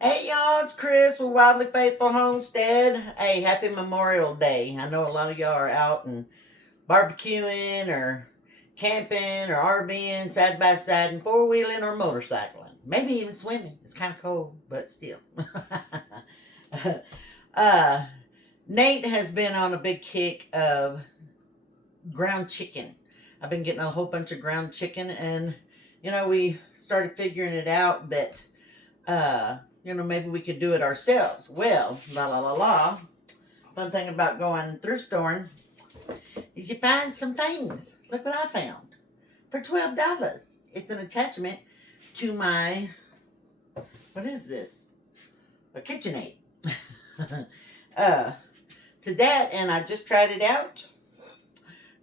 Hey y'all, it's Chris with Wildly Faithful Homestead. Hey, happy Memorial Day. I know a lot of y'all are out and barbecuing or camping or RVing, side by side, and four wheeling or motorcycling. Maybe even swimming. It's kind of cold, but still. uh, Nate has been on a big kick of ground chicken. I've been getting a whole bunch of ground chicken, and we started figuring it out that maybe we could do it ourselves. Well, la la la la. Fun thing about going thrift storing is you find some things. Look what I found for $12. It's an attachment to my, what is this? A KitchenAid. uh, to that, and I just tried it out.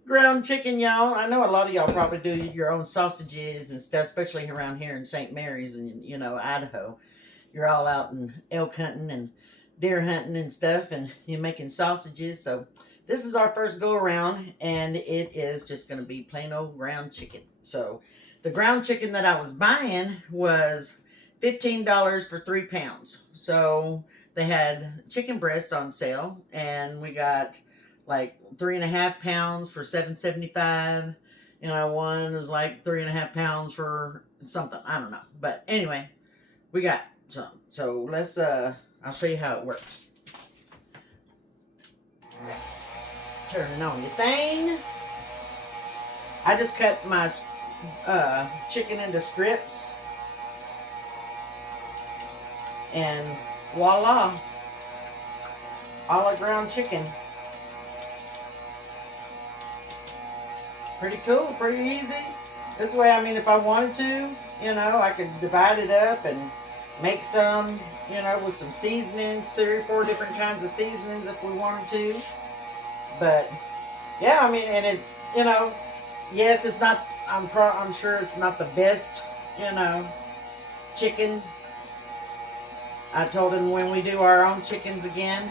Ground chicken, y'all. I know a lot of y'all probably do your own sausages and stuff, especially around here in St. Mary's and Idaho. You're all out and elk hunting and deer hunting and stuff, and you're making sausages. So this is our first go around, and it is just going to be plain old ground chicken. So the ground chicken that I was buying was $15 for 3 pounds. So they had chicken breast on sale, and we got like 3.5 pounds for $7.75. One was like 3.5 pounds for something. I don't know. But anyway, we got some. So let's I'll show you how it works. Turning on your thing. I just cut my chicken into strips, and voila, a la ground chicken. Pretty cool, pretty easy. This way, I mean, if I wanted to, I could divide it up and make some, with some seasonings, 3 or 4 different kinds of seasonings if we wanted to. But yeah, I mean, and it's, yes, it's not. I'm sure it's not the best, chicken. I told him when we do our own chickens again,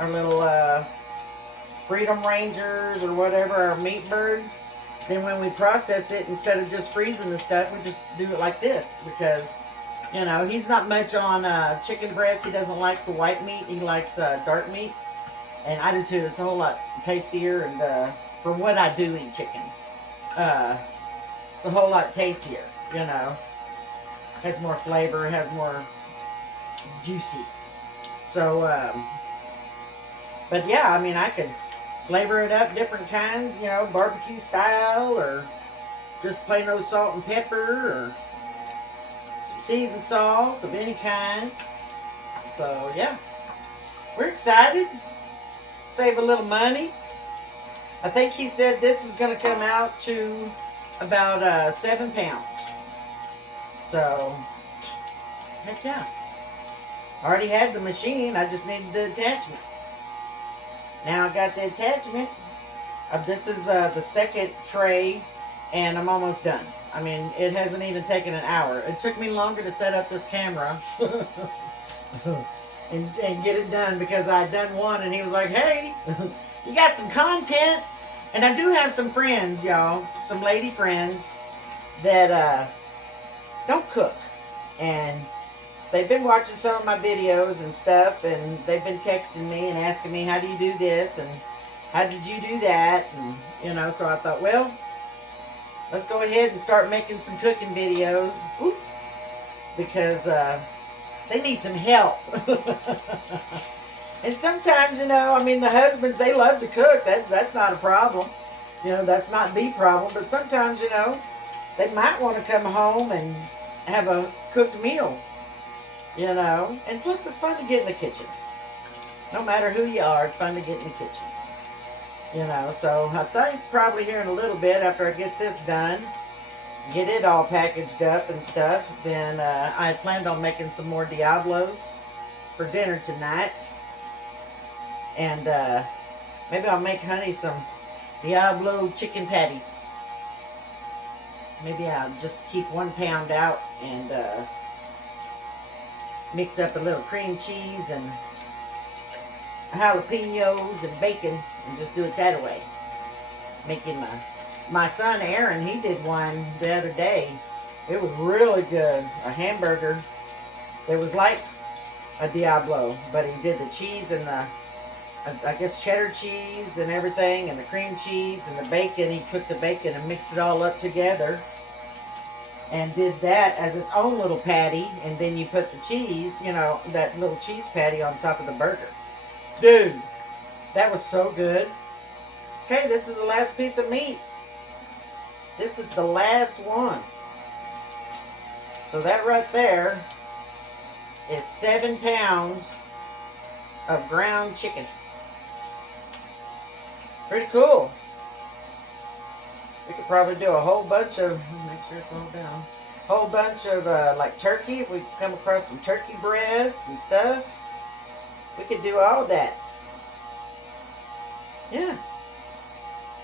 our little Freedom Rangers or whatever, our meat birds. Then when we process it, instead of just freezing the stuff, we just do it like this because, he's not much on chicken breast. He doesn't like the white meat. He likes dark meat. And I do too. It's a whole lot tastier, and for what I do eat chicken, it's a whole lot tastier. Has more flavor, has more juicy. So, but yeah, I mean, I could flavor it up different kinds, barbecue style, or just plain old salt and pepper, or some seasoned salt of any kind. So yeah, we're excited. Save a little money. I think he said this is going to come out to about 7 pounds. So, heck yeah. I already had the machine. I just needed the attachment. Now I got the attachment. This is the second tray, and I'm almost done. I mean, it hasn't even taken an hour. It took me longer to set up this camera and get it done because I had done one, and he was like, hey, you got some content. And I do have some friends, y'all, some lady friends that don't cook. And they've been watching some of my videos and stuff, and they've been texting me and asking me, how do you do this, and how did you do that? And so I thought, well, let's go ahead and start making some cooking videos. Oop, because they need some help. And sometimes, I mean, the husbands, they love to cook. That's not a problem. That's not the problem. But sometimes, they might want to come home and have a cooked meal. And plus it's fun to get in the kitchen. No matter who you are, it's fun to get in the kitchen. So I think probably here in a little bit after I get this done, get it all packaged up and stuff, then I had planned on making some more Diablos for dinner tonight. And maybe I'll make Honey some Diablo chicken patties. Maybe I'll just keep 1 pound out and mix up a little cream cheese and jalapenos and bacon and just do it that way. Making my son Aaron, he did one the other day. It was really good. A hamburger. It was like a Diablo, but he did the cheese and the, I guess, cheddar cheese and everything, and the cream cheese and the bacon. He cooked the bacon and mixed it all up together and did that as its own little patty. And then you put the cheese, you know, that little cheese patty on top of the burger. Dude, that was so good. Okay, this is the last piece of meat. This is the last one. So that right there is 7 pounds of ground chicken. Pretty cool. We could probably do a whole bunch of, make sure it's all down, whole bunch of like turkey. If we come across some turkey breasts and stuff, we could do all that. Yeah.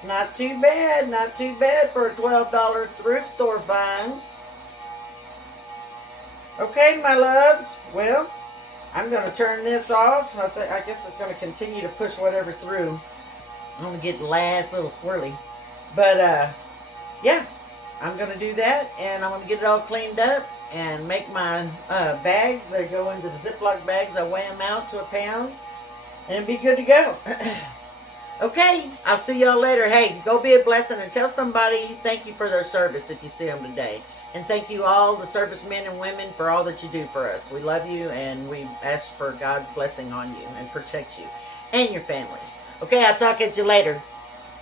Not too bad, not too bad for a $12 thrift store find. Okay, my loves. Well, I'm going to turn this off. I guess it's going to continue to push whatever through. I'm going to get the last little swirly. But, yeah, I'm going to do that. And I'm going to get it all cleaned up and make my bags. They go into the Ziploc bags. I weigh them out to a pound. And it'll be good to go. Okay, I'll see y'all later. Hey, go be a blessing and tell somebody thank you for their service if you see them today. And thank you all the servicemen and women for all that you do for us. We love you and we ask for God's blessing on you and protect you and your families. Okay, I'll talk at you later.